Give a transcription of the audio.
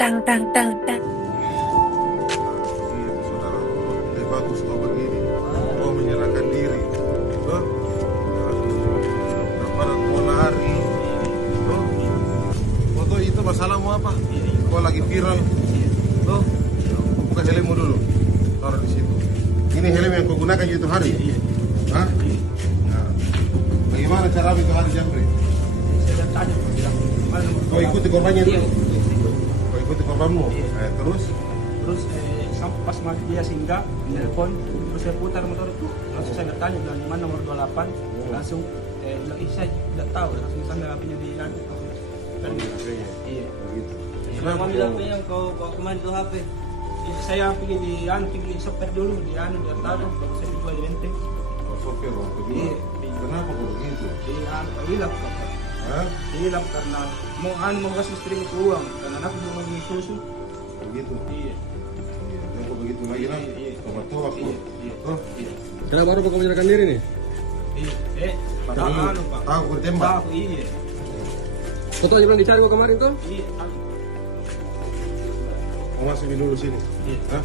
Tang tang tang tang. Itu saudara, lebih bagus kau begini. Kau menyerahkan diri. Tuh. Aduh, daripada kau lari. Tuh. Foto itu masalahmu apa? Kau lagi viral. Tuh. Buka helmmu dulu. Taruh di situ. Ini helm yang kau gunakan itu hari? Hah? Nah. Bagaimana cara itu hari Jambri? Saya tanya bilang mana nomor Kau ikuti korbannya Iya. dulu? Kau ikuti korbanmu? Iya. Terus? Terus sampai pas mati dia singgah telepon, terus saya putar motor itu langsung saya bertanya bilang di mana nomor 28, langsung bilang saya tidak tahu, langsung sana apinya di dan iya. Begitu. Kenapa ambil HP yang kau bawa kemana itu HP? Saya pergi di pergi sopir dulu di di tahu baru saya dijual di benteng. Kau sopir waktu kedua. Iya. Kenapa kau begitu? Di hilang Hah? hilang karena mau kasih istri itu uang karena anakku belum mau beli susu. Begitu. Iya. Yang kau begitu lagi lah. Iya. Kau tahu aku. Iya. Iya. Tuh. Iya. Kenapa baru kau menyerahkan diri nih? Iya. Tahu, Pak. tahu kau ditembak. Tahu, iya. Kau tahu bilang dicari kau kemarin tuh? Iya. Kau masuk dulu sini. Iya. Hah?